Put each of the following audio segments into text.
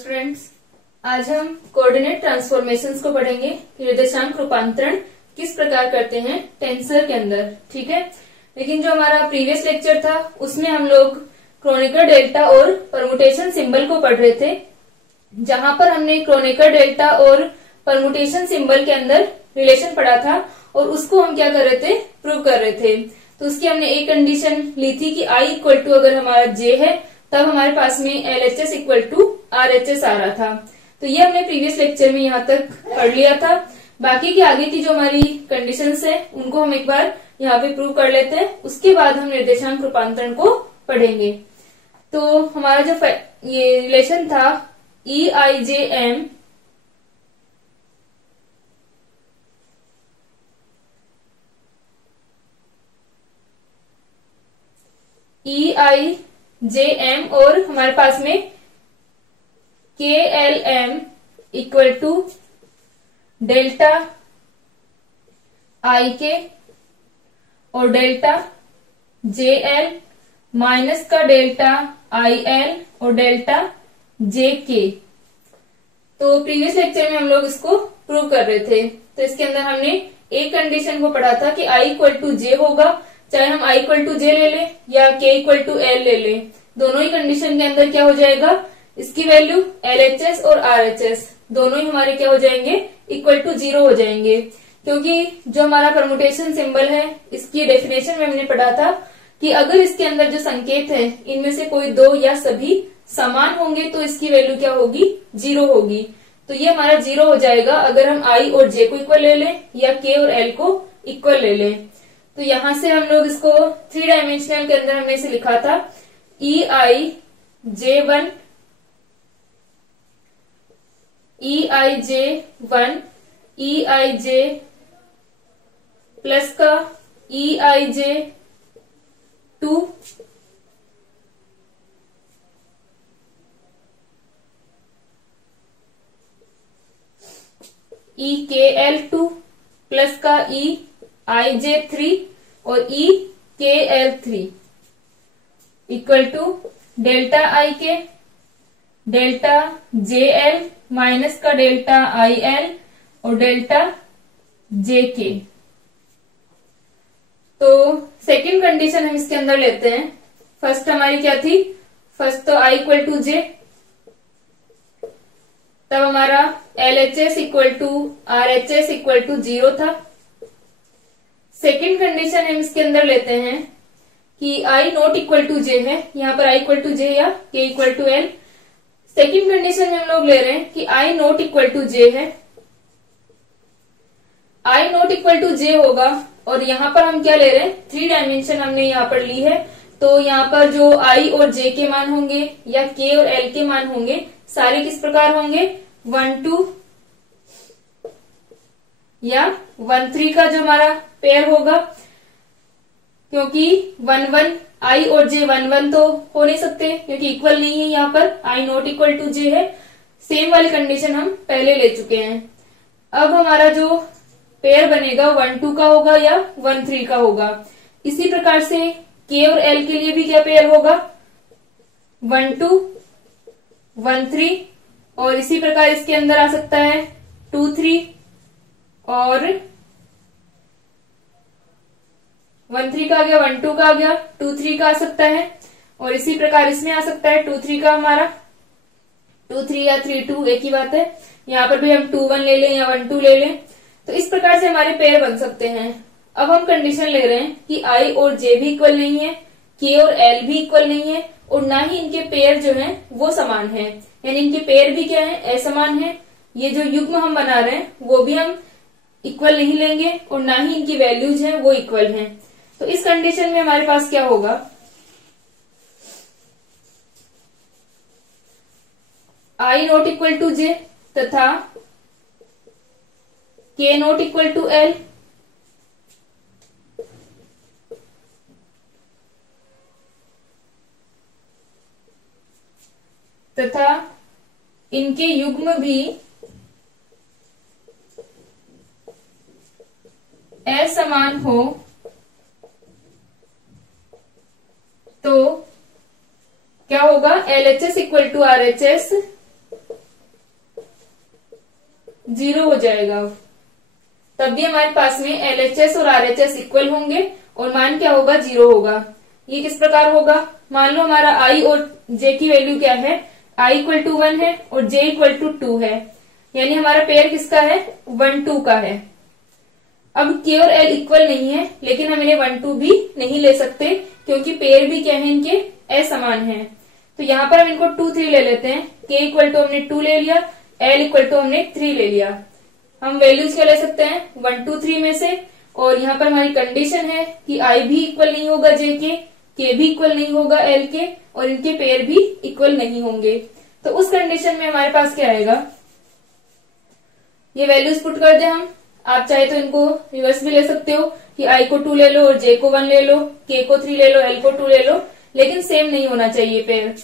Students, आज हम coordinate transformations को पढ़ेंगे कि निर्देशांक रूपांतरण किस प्रकार करते हैं टेंसर के अंदर। ठीक है, लेकिन जो हमारा प्रीवियस लेक्चर था उसमें हम लोग क्रोनेकर डेल्टा और परमुटेशन सिंबल को पढ़ रहे थे, जहां पर हमने क्रोनेकर डेल्टा और परमुटेशन सिंबल के अंदर रिलेशन पढ़ा था और उसको हम क्या कर रहे थे, प्रूव कर रहे थे। तो उसकी हमने एक कंडीशन ली थी कि I इक्वल टू अगर हमारा J है तब हमारे पास में LHS इक्वल टू RHS आ रहा था। तो ये हमने प्रीवियस लेक्चर में यहाँ तक पढ़ लिया था। बाकी की आगे की जो हमारी कंडीशंस है उनको हम एक बार यहाँ पे प्रूव कर लेते हैं, उसके बाद हम निर्देशांक रूपांतरण को पढ़ेंगे। तो हमारा जो ये रिलेशन था EIJM EIJM और हमारे पास में KLM equal to delta IK और डेल्टा JL माइनस का डेल्टा IL और डेल्टा JK। तो प्रीवियस लेक्चर में हम लोग इसको प्रूव कर रहे थे। तो इसके अंदर हमने एक कंडीशन को पढ़ा था कि I इक्वल टू J होगा, चाहे हम I इक्वल टू J ले लें या K इक्वल टू L ले लें, दोनों ही कंडीशन के अंदर क्या हो जाएगा, इसकी वैल्यू LHS और RHS दोनों ही हमारे क्या हो जाएंगे, इक्वल टू 0 हो जाएंगे। क्योंकि जो हमारा परमुटेशन सिंबल है इसकी डेफिनेशन में हमने पढ़ा था कि अगर इसके अंदर जो संकेत है इनमें से कोई दो या सभी समान होंगे तो इसकी वैल्यू क्या होगी, 0 होगी। तो ये हमारा 0 हो जाएगा अगर हम I और J को इक्वल ले लें या K और L को इक्वल ले लें। तो यहां से हम लोग इसको 3 डायमेंशनल के अंदर हमने इसे लिखा था EIJ1 EIJ प्लस का EIJ2 EKL2 प्लस का EIJ3 और EKL3 equal to delta IK delta JL minus का डेल्टा IL और डेल्टा JK। तो सेकंड कंडीशन हम इसके अंदर लेते हैं। फर्स्ट हमारी क्या थी, फर्स्ट तो I इक्वल टू J, तब हमारा LHS equal to RHS equal to 0 था। सेकंड कंडीशन हम इसके अंदर लेते हैं कि I not equal to J है, यहाँ पर I इक्वल टू J या K equal to L। Second condition में हम लोग ले रहे हैं कि I not equal to J है, I not equal to J होगा और यहाँ पर हम क्या ले रहे हैं, 3 डायमेंशन हमने यहाँ पर ली है। तो यहाँ पर जो I और J के मान होंगे या K और L के मान होंगे सारे किस प्रकार होंगे, 1 2 या 1 3 का जो हमारा पेयर होगा, क्योंकि 1 1 I और J 1 1 तो हो नहीं सकते क्योंकि इक्वल नहीं है, यहाँ पर I not equal to J है। सेम वाली कंडीशन हम पहले ले चुके हैं। अब हमारा जो पेयर बनेगा 1 2 का होगा या 1 3 का होगा। इसी प्रकार से K और L के लिए भी क्या पेयर होगा, 1 2 1 3 और इसी प्रकार इसके अंदर आ सकता है 2 3 और 1 3 का आ गया, 1 2 का आ गया, 2 3 का आ सकता है और इसी प्रकार इसमें आ सकता है 2 3 का हमारा 2 3 या 3 2 एक ही बात है। यहाँ पर भी हम 2 1 ले लें या 1 2 ले लें, तो इस प्रकार से हमारे पेयर बन सकते हैं। अब हम कंडीशन ले रहे हैं कि I और J भी इक्वल नहीं है, K और L भी इक्वल नहीं है और ना ही इनके पेयर जो हैं वो समान है, यानी इनके पेयर भी क्या है, असमान है। ये जो युग्म हम बना रहे हैं वो भी हम इक्वल नहीं लेंगे और ना ही इनकी वैल्यूज हैं वो इक्वल हैं। तो इस कंडीशन में हमारे पास क्या होगा, I not equal to J तथा K not equal to L तथा इनके युग्म भी असमान हो तो क्या होगा, LHS equal to RHS zero हो जाएगा। तब भी हमारे पास में एलएचएस और आरएचएस इक्वल होंगे और मान क्या होगा, जीरो होगा। ये किस प्रकार होगा, मान लो हमारा आई और जे की वैल्यू क्या है, आई इक्वल टू 1 है और जे इक्वल टू 2 है, यानी हमारा पेयर किसका है, 1 2 का है। अब के और एल इक्वल नहीं है, लेकिन हम इन्हें 1 2 भी नहीं ले सकते क्योंकि पेयर भी क्या है, इनके असमान है। तो यहाँ पर हम इनको 2 3 ले लेते हैं। के इक्वल टू हमने 2 ले लिया, एल इक्वल टू हमने 3 ले लिया। हम वैल्यूज क्या ले सकते हैं, 1 2 3 में से। और यहाँ पर हमारी कंडीशन है कि आई भी इक्वल नहीं होगा जे के भी इक्वल नहीं होगा एल के, और इनके पेयर भी इक्वल नहीं होंगे। तो उस कंडीशन में हमारे पास क्या आएगा, ये वैल्यूज पुट कर दे हम। आप चाहे तो इनको रिवर्स भी ले सकते हो कि आई को 2 ले लो और जे को 1 ले लो, के को 3 ले लो, एल को 2 ले लो, लेकिन सेम नहीं होना चाहिए पेयर।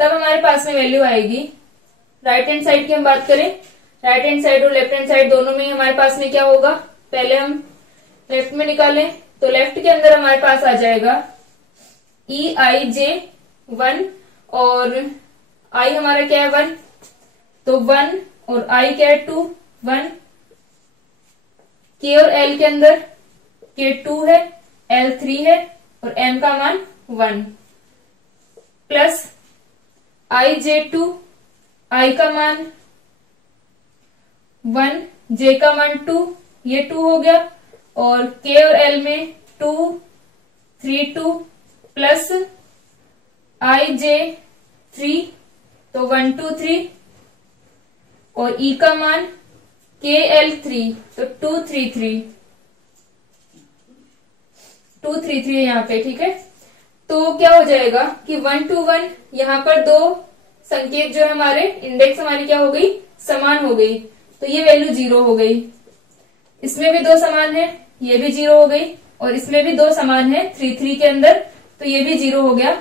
तब हमारे पास में वैल्यू आएगी। राइट हैंड साइड की हम बात करें, राइट हैंड साइड और लेफ्ट हैंड साइड दोनों में हमारे पास में क्या होगा, पहले हम लेफ्ट में निकालें तो लेफ्ट के अंदर हमारे पास आ जाएगा ई आई जे 1 और आई हमारा क्या है 1, तो 1 और आई क्या है 2 1। के और एल के अंदर के 2 है, एल 3 है और एम का मान 1 प्लस आई जे 2, आई का मान 1, जे का मान 2, ये 2 हो गया। और के और एल में 2 3 2 प्लस आई जे 3, तो 1 2 3 और ई का मान के एल 3, तो 2 3 3 2 3 3 यहाँ पे, ठीक है। तो क्या हो जाएगा कि 1 2 1, यहाँ पर दो संकेत जो है हमारे इंडेक्स हमारी क्या हो गई, समान हो गई, तो ये वैल्यू 0 हो गई। इसमें भी दो समान है, ये भी 0 हो गई, और इसमें भी दो समान है 3 3 के अंदर, तो ये भी 0 हो गया।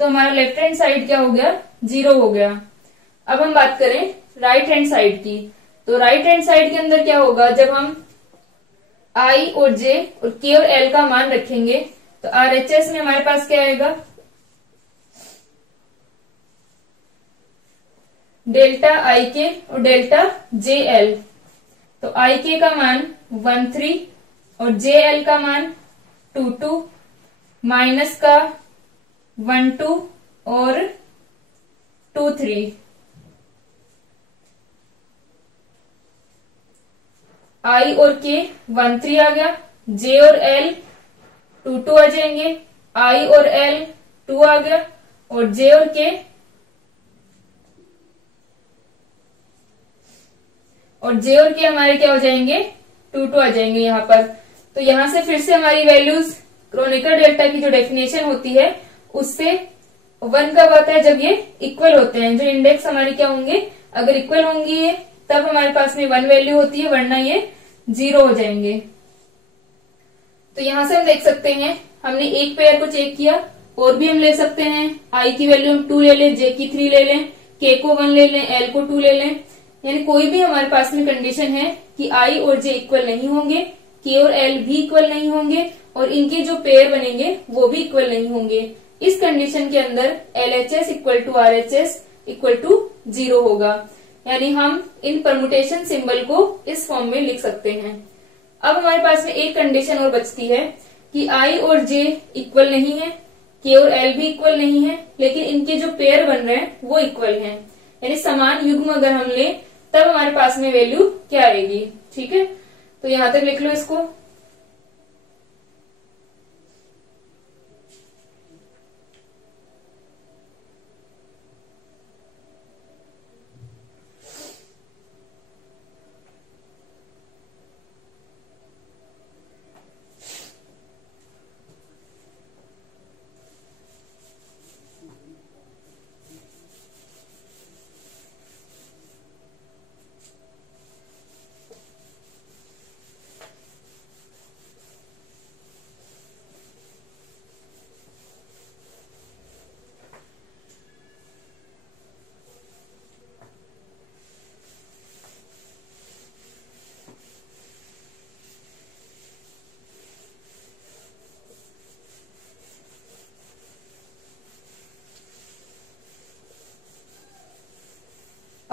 तो हमारा लेफ्ट हैंड साइड क्या हो गया, 0 हो गया। अब हम बात करें राइट हैंड साइड की, तो राइट हैंड साइड के अंदर क्या होगा, जब हम आई और जे और के और एल का मान रखेंगे तो आरएचएस में हमारे पास क्या आएगा, डेल्टा आई के और डेल्टा जे एल। तो आई के का मान 1 3 और जे एल का मान 2 2, माइनस का 1 2 और 2 3। आई और के 1 3 आ गया, जे और एल 2 2 आ जाएंगे, आई और एल 2 आ गया, और जे और के हमारे क्या हो जाएंगे, 2 2 आ जाएंगे यहाँ पर। तो यहां से फिर से हमारी वैल्यूज क्रोनिकल डेल्टा की जो डेफिनेशन होती है उससे 1 कब आता है, जब ये इक्वल होते हैं। जो इंडेक्स हमारी क्या होंगे, अगर इक्वल होंगी ये, तब हमारे पास में 1 वैल्यू होती है, वरना ये 0 हो जाएंगे। तो यहां से हम देख सकते हैं, हमने एक पेयर को चेक किया, और भी हम ले सकते हैं। आई की वैल्यू हम 2 ले लें, जे की 3 ले लें, के को 1 ले लें, एल को 2 ले लें, यानी कोई भी हमारे पास में कंडीशन है कि आई और जे इक्वल नहीं होंगे, के और एल भी इक्वल नहीं होंगे, और इनके जो पेयर बनेंगे वो भी इक्वल नहीं होंगे। इस कंडीशन के अंदर LHS equal to RHS equal to 0 होगा, यानी हम इन परमुटेशन सिंबल को इस फॉर्म में लिख सकते हैं। अब हमारे पास में एक कंडीशन और बचती है कि आई और जे इक्वल नहीं है, के और एल भी इक्वल नहीं है, लेकिन इनके जो पेयर बन रहे हैं वो इक्वल हैं, यानी समान युग्म अगर हम ले तब हमारे पास में वैल्यू क्या आएगी, ठीक है। तो यहां तक लिख लो इसको।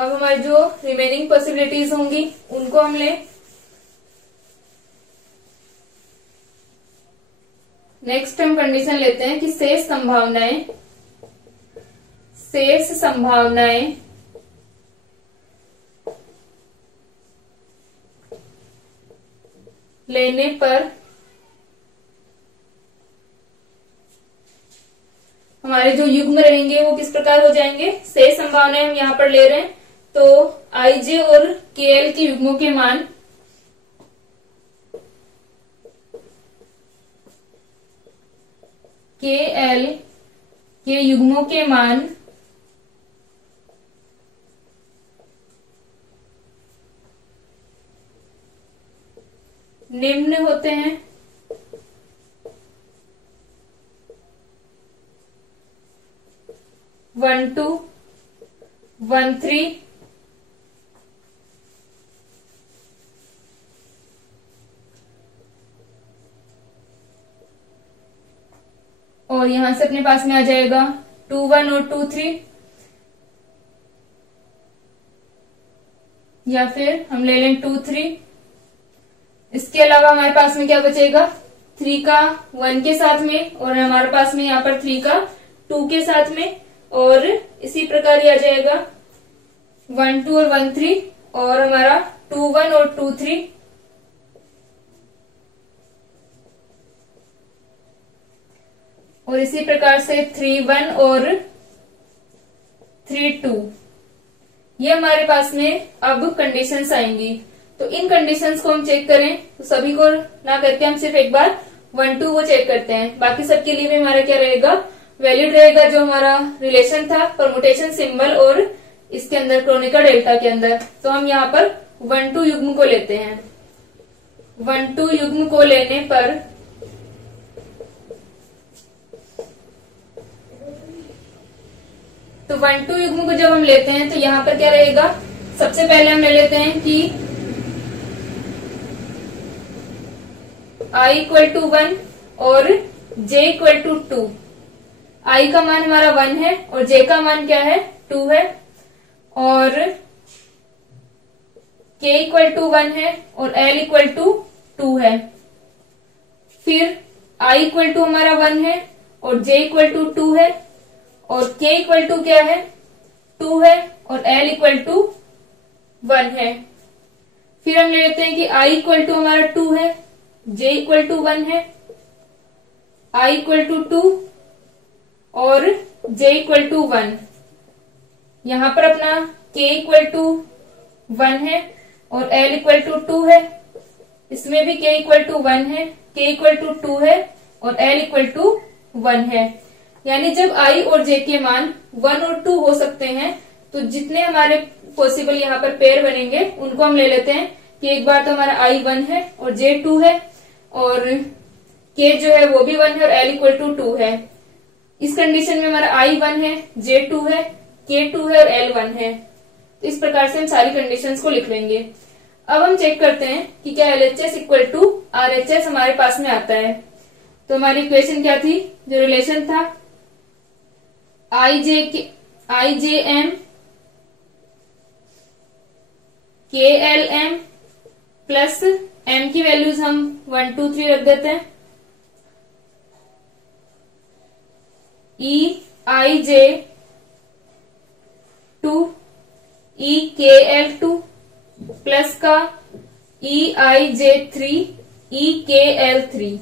अब हमारी जो रिमेनिंग पॉसिबिलिटीज होंगी उनको हम ले। नेक्स्ट हम कंडीशन लेते हैं कि शेष संभावनाएं लेने पर हमारे जो युग्म रहेंगे वो किस प्रकार हो जाएंगे। शेष संभावनाएं हम यहाँ पर ले रहे हैं, तो आईजे और केएल के युग्मों के मान केएल के युग्मों के मान निम्न होते हैं। 1 2 1 3 और यहां से अपने पास में आ जाएगा 2 1 और 2 3, या फिर हम ले लें 2 3। इसके अलावा हमारे पास में क्या बचेगा, 3 का 1 के साथ में, और हमारे पास में यहाँ पर 3 का 2 के साथ में, और इसी प्रकार ही आ जाएगा 1 2 और 1 3, और हमारा 2 1 और 2 3। और इसी प्रकार से 3 1 और 3 2। ये हमारे पास में अब कंडीशंस आएंगी। तो इन कंडीशंस को हम चेक करें तो सभी को ना करके हम सिर्फ एक बार 1 2 वो चेक करते हैं। बाकी सबके लिए भी हमारा क्या रहेगा, वैलिड रहेगा जो हमारा रिलेशन था परमुटेशन सिंबल और इसके अंदर क्रोनिकल डेल्टा के अंदर। तो हम यहाँ पर 1 2 युग्म को लेते हैं। 1 2 युग्म को लेने पर तो 1 2 युग्म को जब हम लेते हैं तो यहाँ पर क्या रहेगा, सबसे पहले हम ले लेते हैं कि I इक्वल टू 1 और J इक्वल टू 2। I का मान हमारा 1 है और J का मान क्या है, 2 है, और K इक्वल टू 1 है और L इक्वल टू 2 है। फिर I इक्वल टू हमारा 1 है और J इक्वल टू 2 है, और K इक्वल टू क्या है, 2 है, और L इक्वल टू 1 है। फिर हम ले लेते हैं कि I इक्वल टू हमारा 2 है, J इक्वल टू 1 है, I इक्वल टू 2 और J इक्वल टू 1। यहां पर अपना K इक्वल टू 1 है और L इक्वल टू 2 है। इसमें भी K इक्वल टू 1 है, K इक्वल टू 2 है और L इक्वल टू 1 है। यानी जब I और J के मान 1 और 2 हो सकते हैं तो जितने हमारे पॉसिबल यहाँ पर पेयर बनेंगे उनको हम ले लेते हैं कि एक बार तो हमारा I 1 है और J 2 है, और K जो है वो भी 1 है और L इक्वल टू 2 है। इस कंडीशन में हमारा I 1 है, J 2 है, K 2 है और L 1 है। तो इस प्रकार से हम सारी कंडीशंस को लिख लेंगे। अब हम चेक करते हैं कि क्या LHS इक्वल टू RHS हमारे पास में आता है। तो हमारी इक्वेशन क्या थी, जो रिलेशन था IJM KLM प्लस M की वैल्यूज हम 1 2 3 रख देते हैं। EIJ 2 EKL2 प्लस का EIJ 3 EKL3।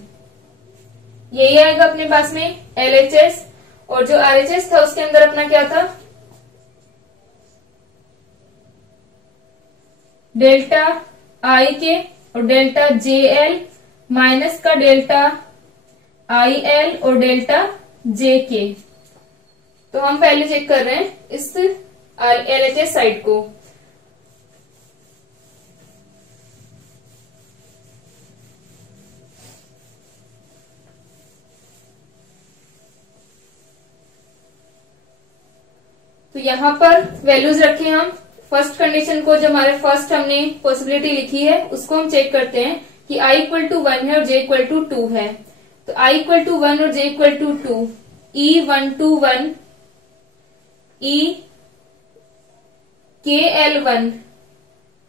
यही आएगा अपने पास में LHS, और जो RHS था उसके अंदर अपना क्या था, डेल्टा IK और डेल्टा JL माइनस का डेल्टा IL और डेल्टा JK। तो हम पहले चेक कर रहे हैं इस LHS साइड को। तो यहां पर वैल्यूज रखे हम। फर्स्ट कंडीशन को, जो हमारे फर्स्ट हमने पॉसिबिलिटी लिखी है उसको हम चेक करते हैं कि I इक्वल टू 1 है और J इक्वल टू 2 है। तो I इक्वल टू 1 और J equal to 2, E 1 2 1 E KL1,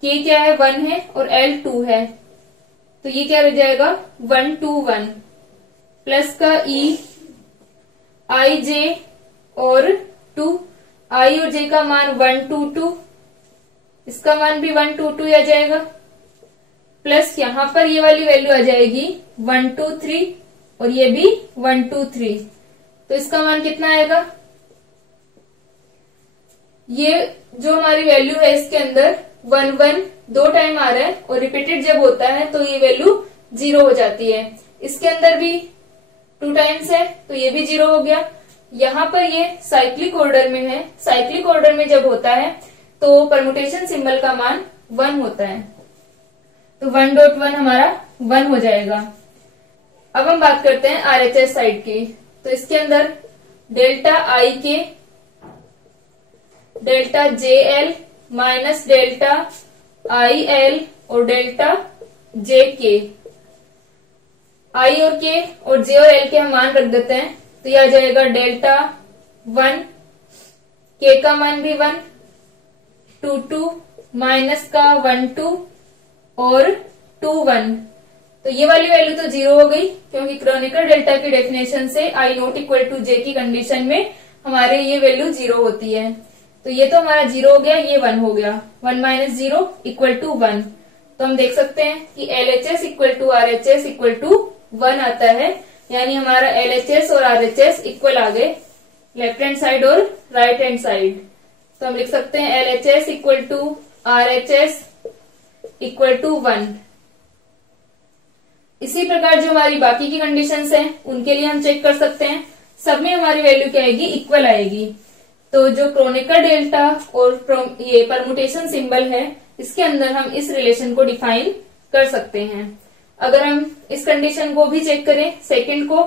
K क्या है 1 है और L 2 है, तो ये क्या हो जाएगा 1 2 1 प्लस का E IJ और 2, I और J का मान 1 2 2, इसका मान भी 1 2 2 आ जाएगा, प्लस यहां पर ये वाली वैल्यू आ जाएगी 1 2 3 और ये भी 1 2 3, तो इसका मान कितना आएगा, ये जो हमारी वैल्यू है इसके अंदर 1 1 2 टाइम आ रहा है और रिपीटेड जब होता है तो ये वैल्यू 0 हो जाती है। इसके अंदर भी 2 टाइम्स है तो ये भी 0 हो गया। यहाँ पर ये साइक्लिक ऑर्डर में है, साइक्लिक ऑर्डर में जब होता है तो परमुटेशन सिंबल का मान 1 होता है, तो 1.1 हमारा 1 हो जाएगा। अब हम बात करते हैं RHS साइड की, तो इसके अंदर delta IK, delta JL minus delta IL और डेल्टा JK, I और K और J और L के हम मान रख देते हैं, तो यह आ जाएगा डेल्टा 1, K का मान भी 1, 2 2 माइनस का 1 2 और 2 1, तो ये वाली वैल्यू तो 0 हो गई क्योंकि क्रोनिकल डेल्टा की डेफिनेशन से I not equal to J की कंडीशन में हमारे ये वैल्यू 0 होती है, तो ये तो हमारा 0 हो गया, ये 1 हो गया, 1 माइनस 0 इक्वल टू 1, तो हम देख सकते हैं कि LHS equal to RHS equal to 1 आता है, यानी हमारा LHS और RHS इक्वल आ गए लेफ्ट हैंड साइड और राइट हैंड साइड, तो हम लिख सकते हैं LHS equal to RHS equal to 1। इसी प्रकार जो हमारी बाकी की कंडीशंस हैं उनके लिए हम चेक कर सकते हैं, सब में हमारी वैल्यू क्या आएगी, इक्वल आएगी। तो जो क्रोनिकल डेल्टा और ये परमुटेशन सिंबल है इसके अंदर हम इस रिलेशन को डिफाइन कर सकते हैं। अगर हम इस कंडीशन को भी चेक करें सेकंड को,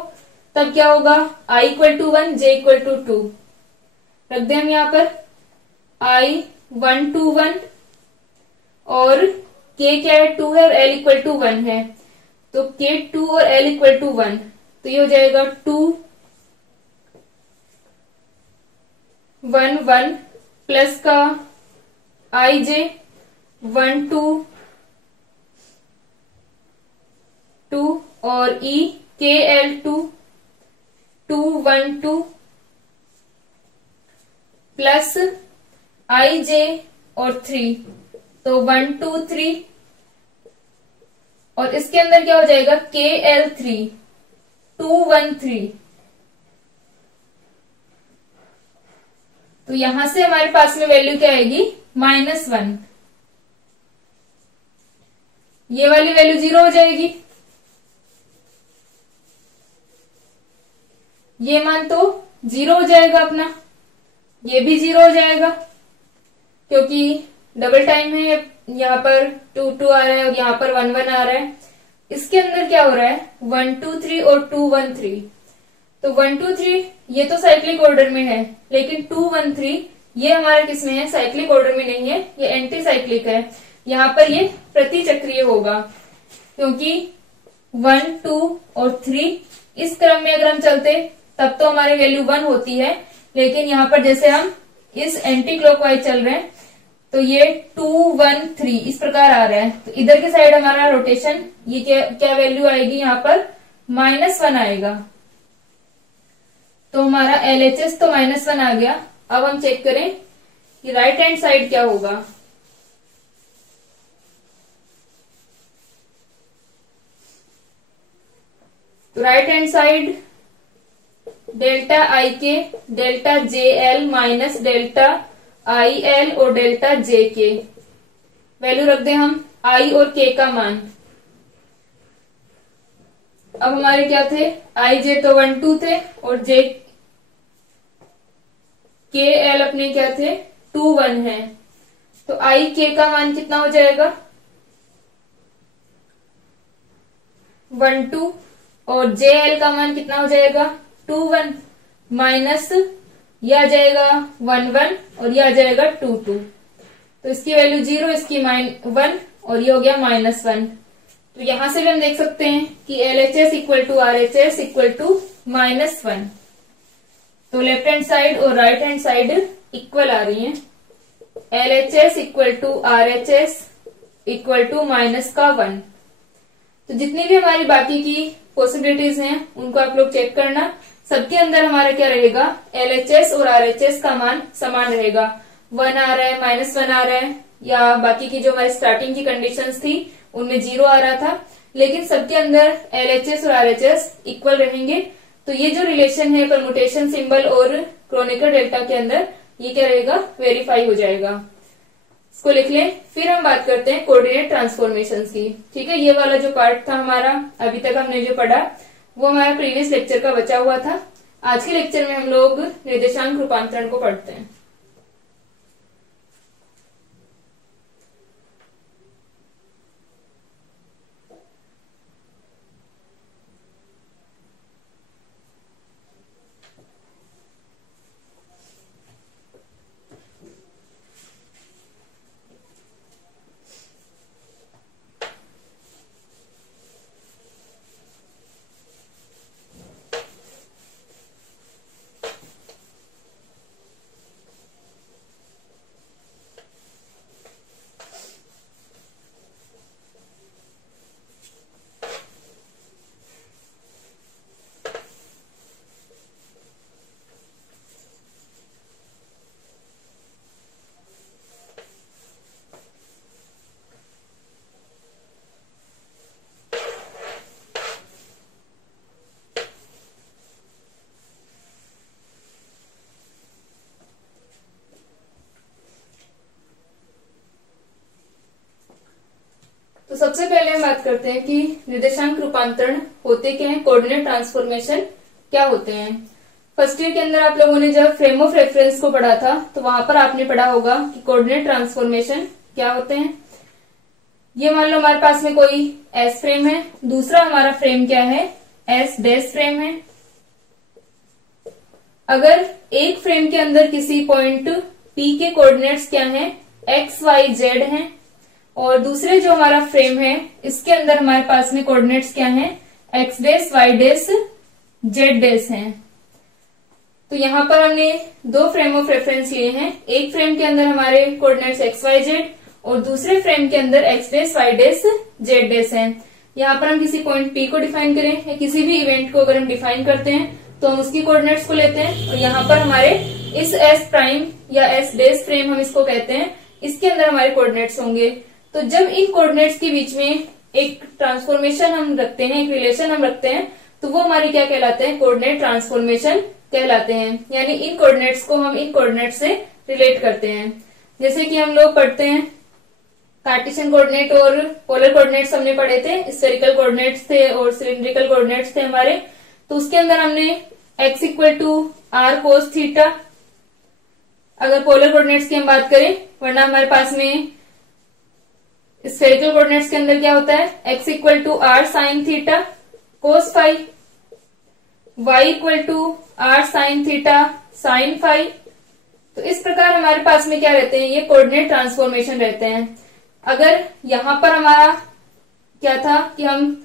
तब क्या होगा, I equal to 1 J equal to 2 रख दें हम यहाँ पर, I 1 2 1 और K क्या है 2 है और L इक्वल टू 1 है, तो K 2 और L इक्वल टू 1, तो ये हो जाएगा 2 1 1 प्लस का IJ 1 2 2 और E KL 2 2 1 2 प्लस IJ और 3, तो 1 2 3 और इसके अंदर क्या हो जाएगा KL 3 2 1 3, तो यहां से हमारे पास में वैल्यू क्या आएगी -1, ये वाली वैल्यू 0 हो जाएगी, ये मान तो 0 हो जाएगा अपना, ये भी 0 हो जाएगा क्योंकि डबल टाइम है, यहाँ पर 2 2 आ रहा है और यहाँ पर 1 1 आ रहा है। इसके अंदर क्या हो रहा है 1 2 3 और 2 1 3, तो 1 2 3 ये तो साइक्लिक ऑर्डर में है, लेकिन 2 1 3 ये हमारे किस में है, साइक्लिक ऑर्डर में नहीं है, ये एंटी साइक्लिक है, यहाँ पर ये प्रति चक्रीय होगा क्योंकि 1 2 और 3 इस क्रम में अगर हम चलते तब तो हमारी वैल्यू 1 होती है, लेकिन यहाँ पर जैसे हम इस एंटी क्लॉकवाइज चल रहे हैं तो ये 2 1 3 इस प्रकार आ रहा है, तो इधर के साइड हमारा रोटेशन ये क्या वैल्यू आएगी, यहाँ पर -1 आएगा, तो हमारा LHS तो -1 आ गया। अब हम चेक करें कि राइट हैंड साइड क्या होगा, तो right hand side delta IK delta JL minus delta IL और डेल्टा JK, वैल्यू रख दें हम I और K का मान। अब हमारे क्या थे, IJ तो 1 2 थे और KL अपने क्या थे 2 1 है, तो IK का मान कितना हो जाएगा 1 2 और JL का मान कितना हो जाएगा 2 1 माइनस यह आ जाएगा 1 1 और यह आ जाएगा 2 2, तो इसकी वैल्यू 0, इसकी -1 और ये हो गया -1, तो यहां से भी हम देख सकते हैं कि LHS equal to RHS equal to -1, तो लेफ्ट हैंड साइड और राइट हैंड साइड इक्वल आ रही हैं। LHS equal to RHS equal to -1। तो जितनी भी हमारी बाकी की पॉसिबिलिटीज हैं उनको आप लोग चेक करना। सबके अंदर हमारा क्या रहेगा, LHS और RHS का मान समान रहेगा। 1 आ रहा है, -1 आ रहा है, या बाकी की जो हमारी स्टार्टिंग की कंडीशंस थी उनमें 0 आ रहा था, लेकिन सबके अंदर LHS और RHS इक्वल रहेंगे। तो ये जो रिलेशन है परमुटेशन सिंबल और क्रोनिकल डेल्टा के अंदर, ये क्या रहेगा, वेरीफाई हो जाएगा। इसको लिख लें। फिर हम बात करते हैं कोऑर्डिनेट ट्रांसफॉर्मेशंस की। ठीक है, ये वाला जो पार्ट था हमारा अभी तक हमने जो पढ़ा वो हमारा प्रीवियस लेक्चर का बचा हुआ था। आज के लेक्चर में हम लोग निर्देशांक रूपांतरण को पढ़ते हैं। तो सबसे पहले हम बात करते हैं कि निर्देशांक रूपांतरण होते क्या हैं, कोऑर्डिनेट ट्रांसफॉर्मेशन क्या होते हैं। फर्स्ट ईयर के अंदर आप लोगों ने जब फ्रेम ऑफ रेफरेंस को पढ़ा था तो वहां पर आपने पढ़ा होगा कि कोऑर्डिनेट ट्रांसफॉर्मेशन क्या होते हैं। ये मान लो हमारे पास में कोई एस फ्रेम है, दूसरा हमारा फ्रेम क्या है, एस डैश फ्रेम है। अगर एक फ्रेम के अंदर किसी पॉइंट पी के कोऑर्डिनेट्स क्या हैं, एक्स वाई जेड हैं, और दूसरे जो हमारा फ्रेम है इसके अंदर हमारे पास में कोऑर्डिनेट्स क्या हैं, X dash Y dash Z dash हैं। तो यहां पर हमने दो फ्रेम ऑफ रेफरेंस लिए हैं। एक फ्रेम के अंदर हमारे कोऑर्डिनेट्स एक्स वाई जेड और दूसरे फ्रेम के अंदर X dash Y dash Z dash है। यहाँ पर हम किसी पॉइंट पी को डिफाइन करें या किसी भी इवेंट को अगर हम डिफाइन करते हैं तो हम उसकी कोऑर्डिनेट्स को लेते हैं, और यहाँ पर हमारे इस एस प्राइम या एस डैश फ्रेम हम इसको कहते हैं, इसके अंदर हमारे कोऑर्डिनेट्स होंगे। तो जब इन कोऑर्डिनेट्स के बीच में एक ट्रांसफॉर्मेशन हम रखते हैं, एक रिलेशन हम रखते हैं, तो वो हमारे क्या कहलाते हैं, कोऑर्डिनेट ट्रांसफॉर्मेशन कहलाते हैं। यानी इन कोऑर्डिनेट्स को हम इन कोऑर्डिनेट्स से रिलेट करते हैं। जैसे कि हम लोग पढ़ते हैं कार्टेशियन कोऑर्डिनेट और पोलर कोऑर्डिनेट्स हमने पढ़े थे, स्फेरिकल कोऑर्डिनेट्स थे और सिलिंड्रिकल कोऑर्डिनेट्स थे हमारे। तो उसके अंदर हमने x equal to R cos theta, अगर पोलर कोऑर्डिनेट्स की हम बात करें, वरना हमारे पास में स्फेरिकल कोऑर्डिनेट्स के अंदर क्या होता है, x equal to R sine theta cos phi, y equal to R sine theta sine phi. तो इस प्रकार हमारे पास में क्या रहते हैं, ये कोऑर्डिनेट ट्रांसफॉर्मेशन रहते हैं। अगर यहां पर हमारा क्या था कि हम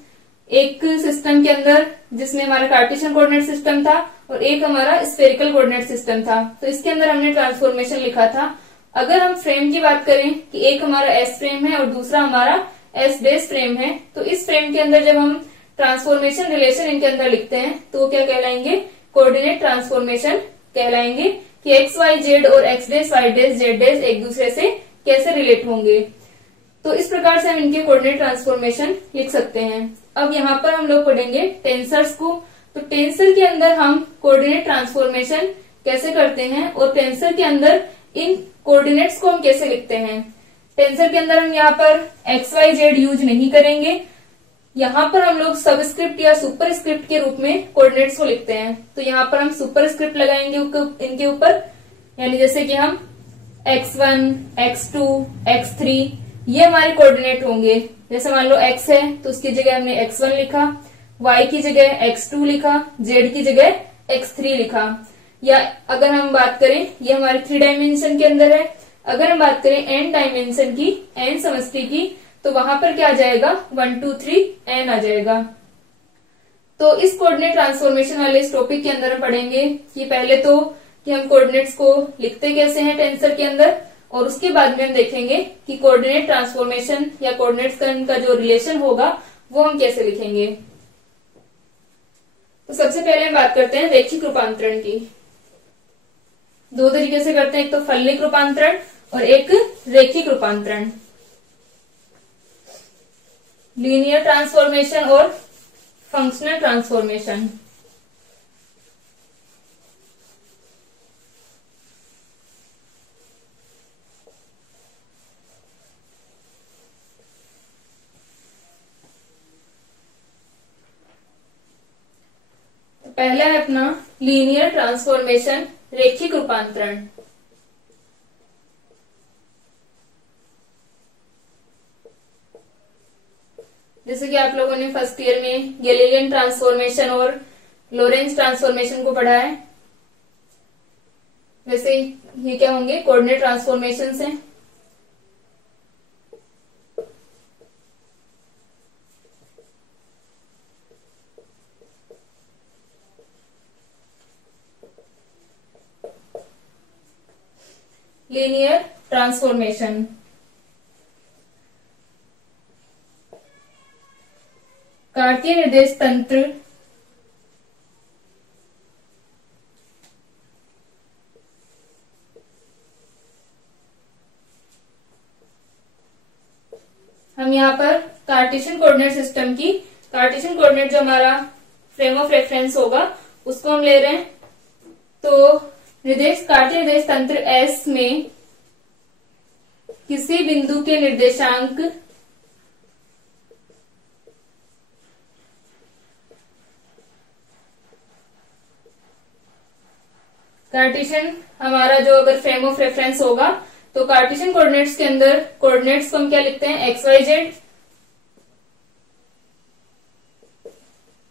एक सिस्टम के अंदर जिसमें हमारा कार्टेशियन कोऑर्डिनेट सिस्टम था और एक हमारा स्फेरिकल कोऑर्डिनेट सिस्टम था, तो इसके अंदर हमने ट्रांसफॉर्मेशन लिखा था। अगर हम फ्रेम की बात करें कि एक हमारा एस फ्रेम है और दूसरा हमारा एस डैश फ्रेम है, तो इस फ्रेम के अंदर जब हम ट्रांसफॉर्मेशन रिलेशन इनके अंदर लिखते हैं तो वो क्या कहलाएंगे, कोऑर्डिनेट ट्रांसफॉर्मेशन कहलाएंगे कि एक्स वाई जेड और X dash Y dash Z dash एक दूसरे से कैसे रिलेट होंगे। तो इस प्रकार से हम इनके कोऑर्डिनेट ट्रांसफॉर्मेशन लिख सकते हैं। अब यहाँ पर हम लोग पढ़ेंगे टेंसर्स को। तो टेंसर के अंदर हम कोऑर्डिनेट ट्रांसफॉर्मेशन कैसे करते हैं और टेंसर के अंदर इन कोऑर्डिनेट्स को हम कैसे लिखते हैं। टेंसर के अंदर हम यहाँ पर एक्स वाई जेड यूज नहीं करेंगे, यहाँ पर हम लोग सबस्क्रिप्ट या सुपर स्क्रिप्ट के रूप में कोऑर्डिनेट्स को लिखते हैं। तो यहाँ पर हम सुपर स्क्रिप्ट लगाएंगे इनके ऊपर, यानी जैसे कि हम x1, x2, x3 ये हमारे कोऑर्डिनेट होंगे। जैसे मान लो x है तो उसकी जगह हमने x1 लिखा, y की जगह x2 लिखा, z की जगह x3 लिखा। या अगर हम बात करें, ये हमारे 3 डायमेंशन के अंदर है, अगर हम बात करें n डायमेंशन की, n समष्टि की, तो वहां पर क्या आ जाएगा, 1 2 3 n आ जाएगा। तो इस कोऑर्डिनेट ट्रांसफॉर्मेशन वाले इस टॉपिक के अंदर हम पढ़ेंगे कि पहले तो कि हम कोऑर्डिनेट्स को लिखते कैसे हैं टेंसर के अंदर, और उसके बाद में हम देखेंगे कि कोऑर्डिनेट ट्रांसफॉर्मेशन या कोऑर्डिनेट्स का जो रिलेशन होगा वो हम कैसे लिखेंगे। तो सबसे पहले हम बात करते हैं रैखिक रूपांतरण की। दो तरीके से करते हैं, एक तो फलनिक रूपांतरण और एक रैखिक रूपांतरण, लीनियर ट्रांसफॉर्मेशन और फंक्शनल ट्रांसफॉर्मेशन। पहला है अपना लीनियर ट्रांसफॉर्मेशन, रैखिक रूपांतरण। जैसे कि आप लोगों ने फर्स्ट ईयर में गैलीलियन ट्रांसफॉर्मेशन और लोरेंज ट्रांसफॉर्मेशन को पढ़ा है, वैसे ये क्या होंगे, कोऑर्डिनेट ट्रांसफॉर्मेशन से। लीनियर ट्रांसफॉर्मेशन, कार्तीय निर्देश तंत्र हम यहाँ पर कार्टेशियन कोऑर्डिनेट सिस्टम की, कार्टेशियन कोऑर्डिनेट जो हमारा फ्रेम ऑफ रेफरेंस होगा उसको हम ले रहे हैं। तो कार्तीय निर्देश तंत्र एस में किसी बिंदु के निर्देशांक कार्टेशियन हमारा जो अगर फ्रेम ऑफ रेफरेंस होगा तो कार्टेशियन कोऑर्डिनेट्स के अंदर कोऑर्डिनेट्स को हम क्या लिखते हैं, X Y Z.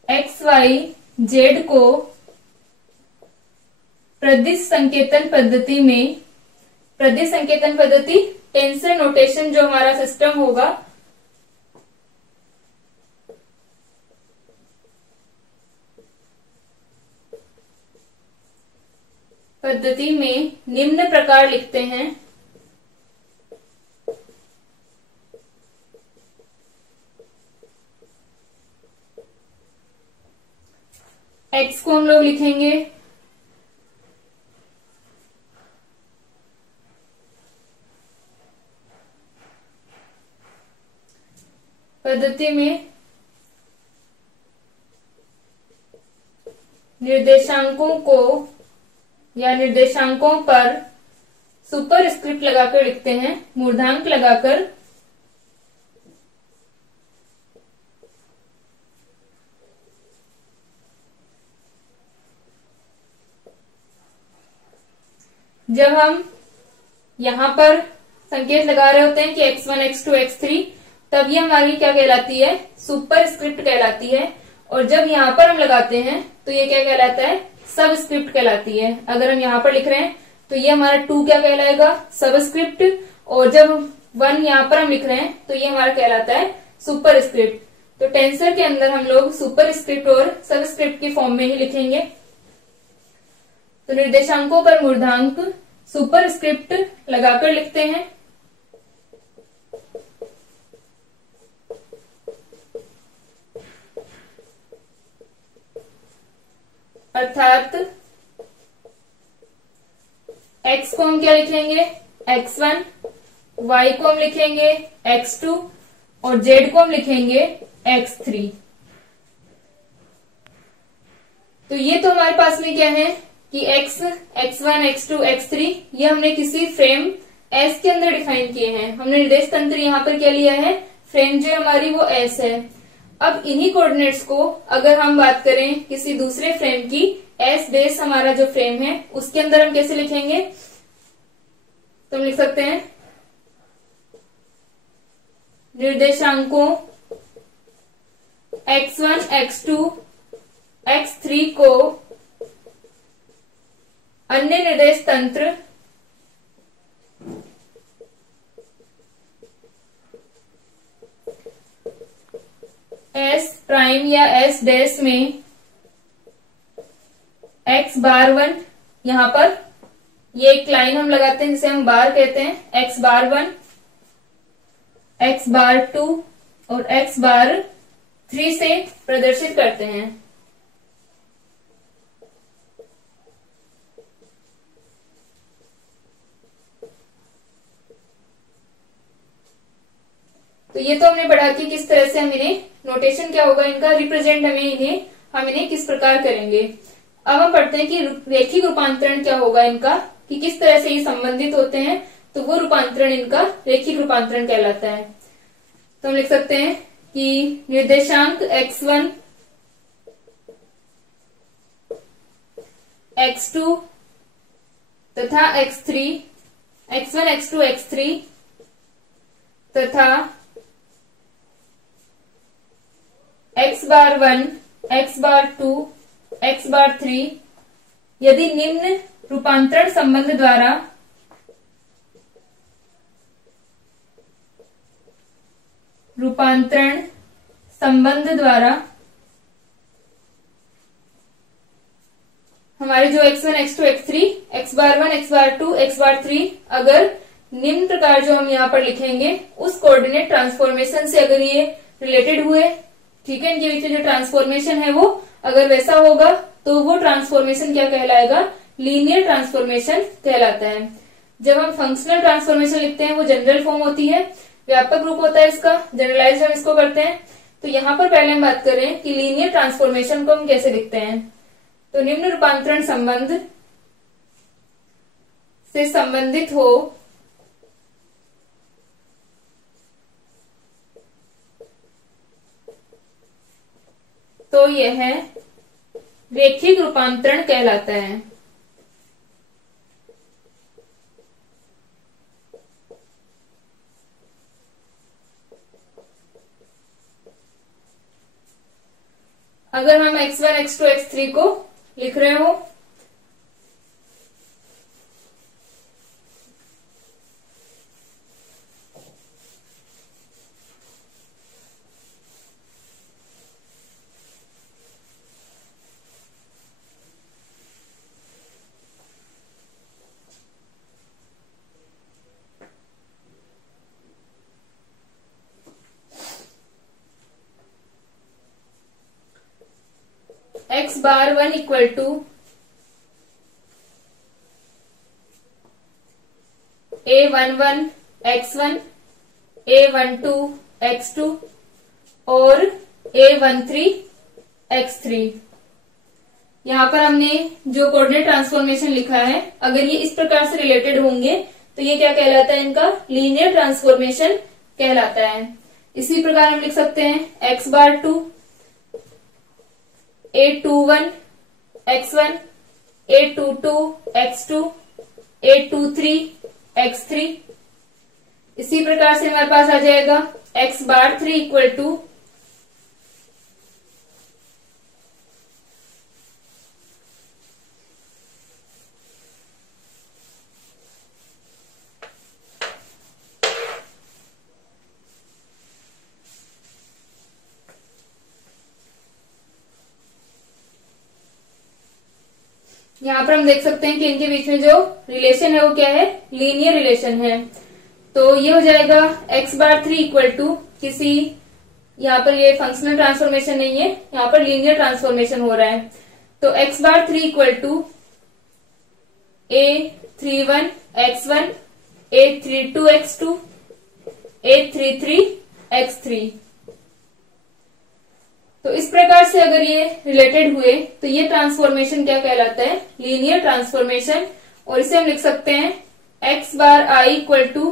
X Y Z को प्रदिश संकेतन पद्धति में, प्रदिश संकेतन पद्धति टेंसर नोटेशन जो हमारा सिस्टम होगा, पद्धति में निम्न प्रकार लिखते हैं। एक्स को हम लोग लिखेंगे पद्धति में निर्देशांकों को या निर्देशांकों पर सुपर स्क्रिप्ट लगाकर लिखते हैं, मूर्धांक लगाकर। जब हम यहां पर संकेत लगा रहे होते हैं कि x1, x2, x3, तब ये हमारी क्या कहलाती है, सुपर स्क्रिप्ट कहलाती है। और जब यहाँ पर हम लगाते हैं तो ये क्या कहलाता है, सब स्क्रिप्ट कहलाती है। अगर हम यहाँ पर लिख रहे हैं तो ये हमारा 2 क्या कहलाएगा, सब स्क्रिप्ट। और जब 1 यहाँ पर हम लिख रहे हैं तो ये हमारा कहलाता है सुपर स्क्रिप्ट। तो टेंसर के अंदर हम लोग सुपर स्क्रिप्ट और सब स्क्रिप्ट की फॉर्म में ही लिखेंगे। तो निर्देशांकों पर मूर्धांक सुपर स्क्रिप्ट लगाकर लिखते हैं। अर्थात x को हम क्या लिखेंगे, x1, y को हम लिखेंगे x2 और z को हम लिखेंगे x3। तो ये तो हमारे पास में क्या है कि x, x1, x2, x3 ये हमने किसी फ्रेम S के अंदर डिफाइन किए हैं। हमने निर्देश तंत्र यहाँ पर क्या लिया है, फ्रेम जो हमारी वो S है। अब इन्हीं कोऑर्डिनेट्स को अगर हम बात करें किसी दूसरे फ्रेम की, एस बेस हमारा जो फ्रेम है उसके अंदर हम कैसे लिखेंगे, तो हम लिख सकते हैं निर्देशांकों x1, x2, x3 को अन्य निर्देश तंत्र S प्राइम या S डैश में x बार 1 यहां पर ये एक लाइन हम लगाते हैं जिसे हम बार कहते हैं, x बार 1, x बार 2 और x बार 3 से प्रदर्शित करते हैं। तो ये तो हमने पढ़ा कि किस तरह से हम इन्हें, नोटेशन क्या होगा इनका, रिप्रेजेंट हम इन्हें किस प्रकार करेंगे। अब हम पढ़ते हैं कि रेखिक रूपांतरण क्या होगा इनका, कि किस तरह से ये संबंधित होते हैं, तो वो रूपांतरण इनका रेखिक रूपांतरण कहलाता है। तो हम लिख सकते हैं कि निर्देशांक x1, x2 तथा x3, x1, x2, x3 तथा x बार 1, x बार 2, x बार 3 यदि निम्न रूपांतरण संबंध द्वारा हमारे जो x1, x2, x3, x बार 1, x बार 2, x बार 3 अगर निम्न प्रकार जो हम यहाँ पर लिखेंगे उस कोऑर्डिनेट ट्रांसफॉर्मेशन से अगर ये रिलेटेड हुए, ठीक है, इनके बीच में जो ट्रांसफॉर्मेशन है वो अगर वैसा होगा तो वो ट्रांसफॉर्मेशन क्या कहलाएगा, लीनियर ट्रांसफॉर्मेशन कहलाता है। जब हम फंक्शनल ट्रांसफॉर्मेशन लिखते हैं वो जनरल फॉर्म होती है, व्यापक रूप होता है इसका, जनरलाइज हम इसको करते हैं। तो यहाँ पर पहले हम बात कर रहे हैं कि लीनियर ट्रांसफॉर्मेशन को हम कैसे लिखते हैं। तो निम्न रूपांतरण संबंध से संबंधित हो तो यह रेखिक रूपांतरण कहलाता है। अगर हम x1, x2, x3 को लिख रहे हो x bar 1 equal to a11 x1, a12 x2 और a13 x3। यहाँ पर हमने जो कोऑर्डिनेट ट्रांसफॉर्मेशन लिखा है अगर ये इस प्रकार से रिलेटेड होंगे तो ये क्या कहलाता है, इनका लीनियर ट्रांसफॉर्मेशन कहलाता है। इसी प्रकार हम लिख सकते हैं x बार 2 a21 x1, a22 x2, a23 x3। इसी प्रकार से हमारे पास आ जाएगा x बार 3 इक्वल टू यहाँ पर हम देख सकते हैं कि इनके बीच में जो रिलेशन है वो क्या है, लीनियर रिलेशन है। तो ये हो जाएगा x बार 3 इक्वल टू किसी, यहाँ पर ये फंक्शनल ट्रांसफॉर्मेशन नहीं है, यहाँ पर लीनियर ट्रांसफॉर्मेशन हो रहा है। तो x bar 3 equal to a31 x1, a32 x2, a33 x3। तो इस प्रकार से अगर ये रिलेटेड हुए तो ये ट्रांसफॉर्मेशन क्या कहलाता है, लीनियर ट्रांसफॉर्मेशन। और इसे हम लिख सकते हैं x bar i equal to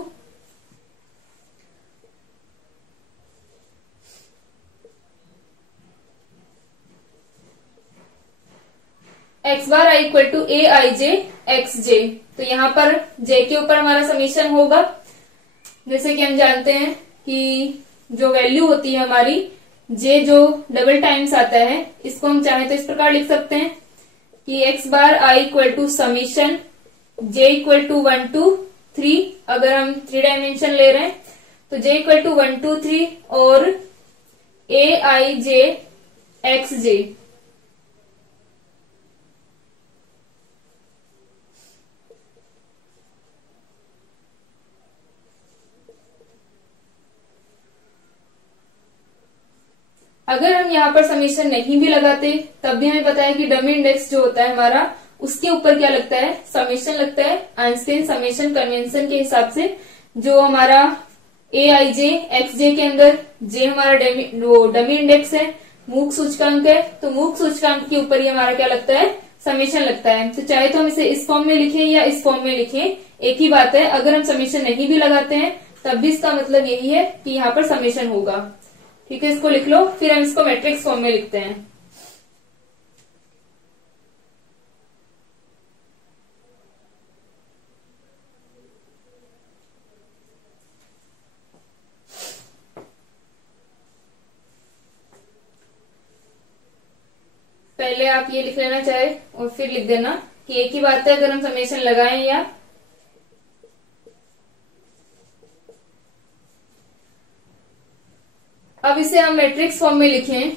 x bar i equal to a i j x j। तो यहाँ पर j के ऊपर हमारा समीशन होगा। जैसे कि हम जानते हैं कि जो वैल्यू होती है हमारी j जो डबल टाइम्स आता है, इसको हम चाहें तो इस प्रकार लिख सकते हैं कि x bar i equal to summation j equal to 1 to 3। अगर हम 3 डायमेंशन ले रहे हैं तो j इक्वल टू 1 to 3 और a i j x j। हम यहाँ पर समेशन नहीं भी लगाते तब भी हमें पता है कि डमी इंडेक्स जो होता है हमारा, उसके ऊपर क्या लगता है, समेशन लगता है। आइंस्टाइन समेशन कन्वेंशन के हिसाब से जो हमारा AIJ XJ के अंदर J हमारा डमी इंडेक्स है, मूक सूचकांक है, तो मूक सूचकांक के ऊपर ही हमारा क्या लगता है, समेशन लगता है। तो चाहे तो हम इसे इस फॉर्म में लिखें या इस फॉर्म में लिखें, एक ही बात है। अगर हम समेशन नहीं भी लगाते हैं तब भी इसका मतलब यही है कि यहाँ पर समेशन होगा। ठीक है, इसको लिख लो, फिर हम इसको मैट्रिक्स फॉर्म में लिखते हैं। पहले आप ये लिख लेना चाहे और फिर लिख देना कि एक ही बात है अगर हम समेशन लगाएं या। अब इसे हम मैट्रिक्स फॉर्म में लिखें।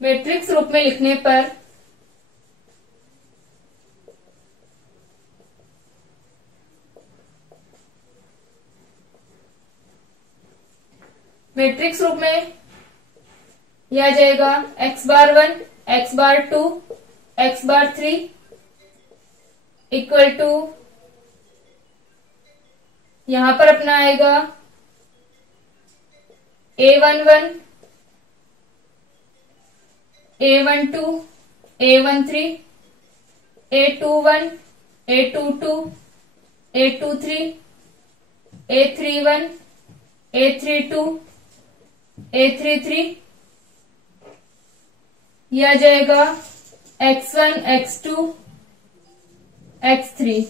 मैट्रिक्स रूप में लिखने पर मैट्रिक्स रूप में यह आ जाएगा x⁻1 x⁻2 x⁻3 equal to, यहां पर अपना आएगा a11 a12 a13 a21 a22 a23 a31 a32 a33, यह आ जाएगा x1 x2 x3।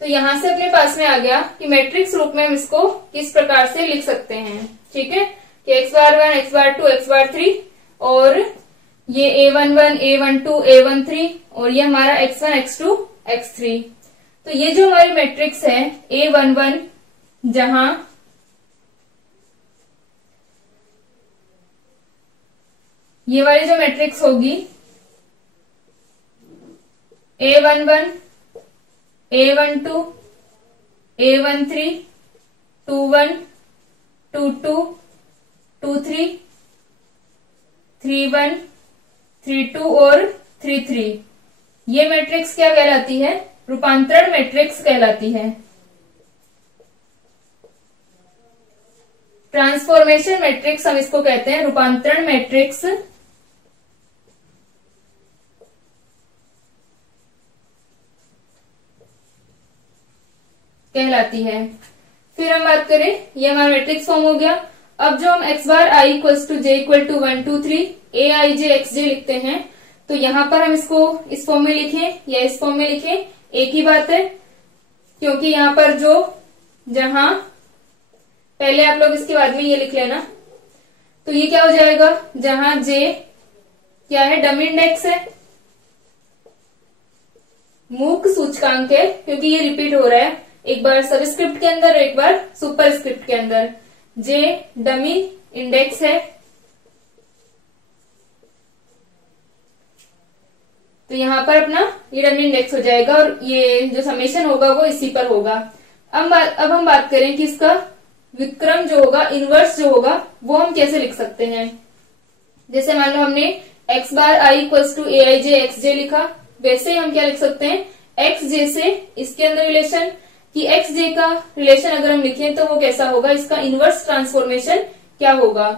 तो यहां से अपने पास में आ गया कि मैट्रिक्स रूप में हम इसको किस प्रकार से लिख सकते हैं। ठीक है, कि x⁻1 x⁻2 x⁻3 और ये a11 a12 a13 और ये हमारा x1 x2 x3। तो ये जो हमारी मैट्रिक्स है a11, जहां ये वाली जो मैट्रिक्स होगी a11 a12 a13 21 22 23 31 32 और 33, ये मैट्रिक्स क्या कहलाती है, रूपांतरण मैट्रिक्स कहलाती है। ट्रांसफॉर्मेशन मैट्रिक्स हम इसको कहते हैं, रूपांतरण मैट्रिक्स कहलाती है। फिर हम बात करें, ये हमारा मैट्रिक्स फॉर्म हो गया। अब जो हम x⁻i equals to j equal to 1 2 3 aij xj लिखते हैं, तो यहां पर हम इसको इस फॉर्म में लिखें या इस फॉर्म में लिखें, एक ही बात है, क्योंकि यहां पर जो जहां पहले आप लोग इसके बाद में ये लिख लेना। तो ये क्या हो जाएगा, जहां j क्या है, डमी इंडेक्स है, मूक सूचकांक है, क्योंकि ये रिपीट हो रहा है, एक बार सबस्क्रिप्ट के अंदर एक बार सुपरस्क्रिप्ट के अंदर। j डमी इंडेक्स है, तो यहां पर अपना ये डमी इंडेक्स हो जाएगा और ये जो समेशन होगा वो इसी पर होगा। अब हम बात करें कि इसका विक्रम जो होगा, इनवर्स जो होगा, वो हम कैसे लिख सकते हैं। जैसे मान लो हमने x⁻i equals to aij xj लिखा, वैसे ही हम क्या लिख सकते हैं, xj से इसके अंदर रिलेशन, कि xj का रिलेशन अगर हम लिखें तो वो कैसा होगा, इसका इनवर्स ट्रांसफॉर्मेशन क्या होगा।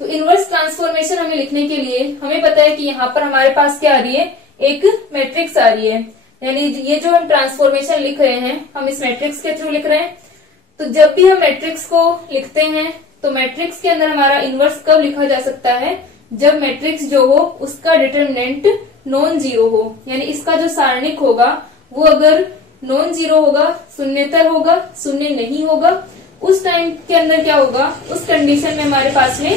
तो इनवर्स ट्रांसफॉर्मेशन हमें लिखने के लिए हमें पता है कि यहाँ पर हमारे पास क्या आ रही है, एक मैट्रिक्स आ रही है, यानी ये जो हम ट्रांसफॉर्मेशन लिख रहे हैं हम इस मैट्रिक्स के थ्रू लिख रहे हैं। तो जब भी हम मैट्रिक्स को लिखते हैं तो मैट्रिक्स के अंदर हमारा इनवर्स कब लिखा जा सकता है, जब मैट्रिक्स जो हो उसका डिटरमिनेंट नॉन जीरो हो, यानी इसका जो सारणिक होगा वो अगर नॉन जीरो होगा, शून्येतर होगा, शून्य नहीं होगा, उस टाइम के अंदर क्या होगा, उस कंडीशन में हमारे पास में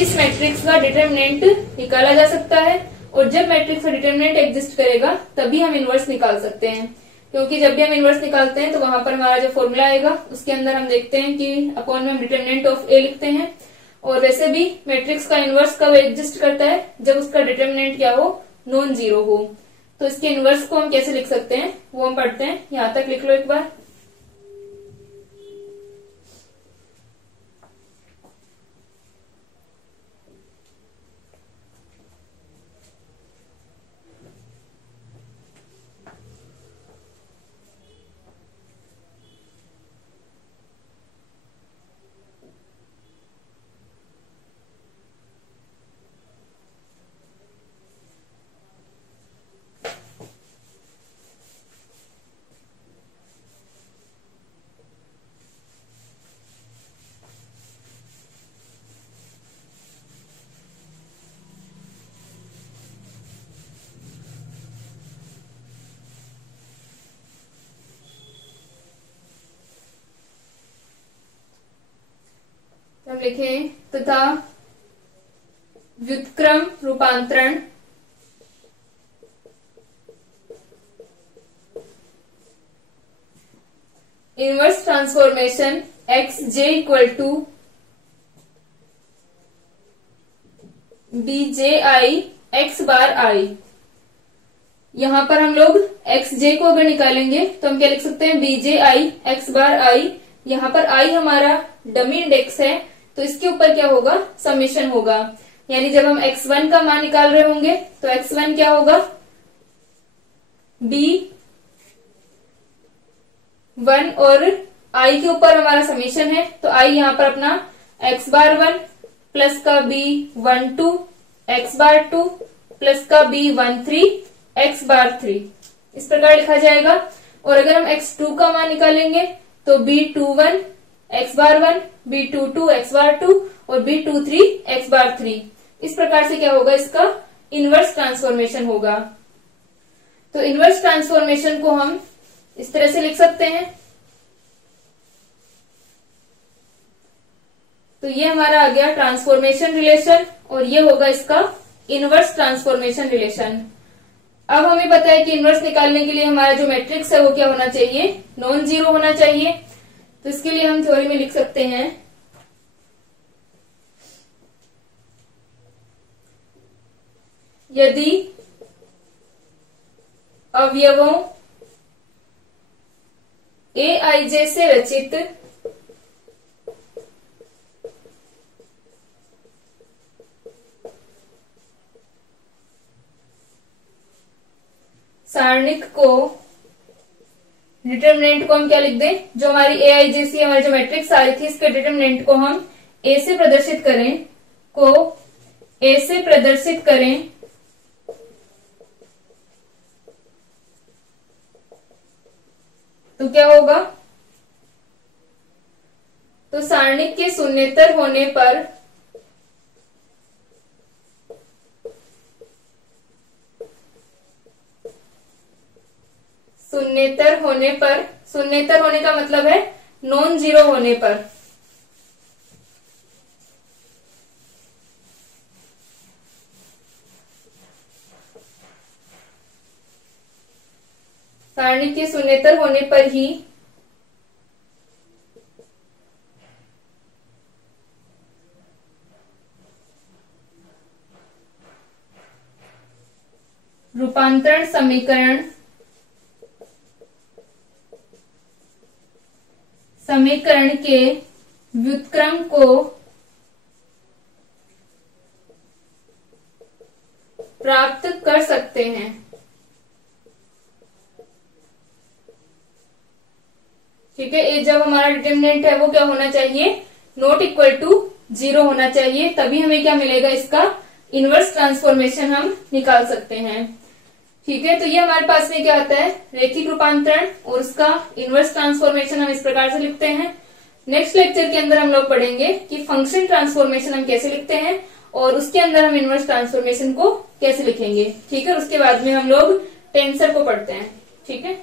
इस मैट्रिक्स का डिटरमिनेंट निकाला जा सकता है। और जब मैट्रिक्स का डिटरमिनेंट एग्जिस्ट करेगा तभी हम इनवर्स निकाल सकते हैं, क्योंकि जब भी हम इनवर्स निकालते हैं तो वहां पर हमारा जो फॉर्मूला आएगा उसके अंदर हम देखते हैं कि अपॉन में हम डिटरमिनेंट ऑफ ए लिखते हैं। और वैसे भी मैट्रिक्स का इनवर्स कब एग्जिस्ट करता है, जब उसका डिटरमिनेंट क्या हो, नॉन जीरो हो। तो इसके इनवर्स को हम कैसे लिख सकते हैं वो हम पढ़ते हैं, यहां तक लिख लो एक बार। लिखें तथा व्युत्क्रम रूपांतरण inverse transformation X J equal to B J I X bar I. यहां पर हम लोग एक्स जे को अगर निकालेंगे तो हम क्या लिख सकते हैं, B J I X bar आई। यहाँ पर आई हमारा डमी इंडेक्स है, तो इसके ऊपर क्या होगा, समेशन होगा। यानी जब हम x1 का मान निकाल रहे होंगे तो x1 क्या होगा, b1 और i के ऊपर हमारा समेशन है, तो i यहाँ पर अपना x बार 1 प्लस का b12 x बार 2 प्लस का b13 x बार 3 इस प्रकार लिखा जाएगा। और अगर हम x2 का मान निकालेंगे तो b21 x बार 1, b22 x बार 2 और b23 x बार 3 इस प्रकार से क्या होगा, इसका इनवर्स ट्रांसफॉर्मेशन होगा। तो इनवर्स ट्रांसफॉर्मेशन को हम इस तरह से लिख सकते हैं। तो ये हमारा आ गया ट्रांसफॉर्मेशन रिलेशन और ये होगा इसका इनवर्स ट्रांसफॉर्मेशन रिलेशन। अब हमें पता है कि इनवर्स निकालने के लिए हमारा जो मैट्रिक्स है वो क्या होना चाहिए, नॉन जीरो होना चाहिए। तो इसके लिए हम थ्योरी में लिख सकते हैं यदि अवयवों aij से रचित सारणिक को डिटरमिनेंट को हम क्या लिख दें, जो हमारी aij हमारी जो मैट्रिक्स आ रही थी इसके डिटरमिनेंट को हम a से प्रदर्शित करें, तो क्या होगा, तो सारणिक के शून्येतर होने पर शून्येतर होने का मतलब है नॉन जीरो होने पर, सारणिक के शून्येतर होने पर ही रूपांतरण समीकरण के व्युत्क्रम को प्राप्त कर सकते हैं। ठीक है, ये जब हमारा डिटरमिनेंट है वो क्या होना चाहिए, नॉट इक्वल टू जीरो होना चाहिए, तभी हमें क्या मिलेगा, इसका इनवर्स ट्रांसफॉर्मेशन हम निकाल सकते हैं। ठीक है, तो ये हमारे पास में क्या आता है, रैखिक रूपांतरण और उसका इनवर्स ट्रांसफॉर्मेशन हम इस प्रकार से लिखते हैं। नेक्स्ट लेक्चर के अंदर हम लोग पढ़ेंगे कि फंक्शन ट्रांसफॉर्मेशन हम कैसे लिखते हैं और उसके अंदर हम इनवर्स ट्रांसफॉर्मेशन को कैसे लिखेंगे। ठीक है, उसके बाद में हम लोग टेंसर को पढ़ते हैं। ठीक है।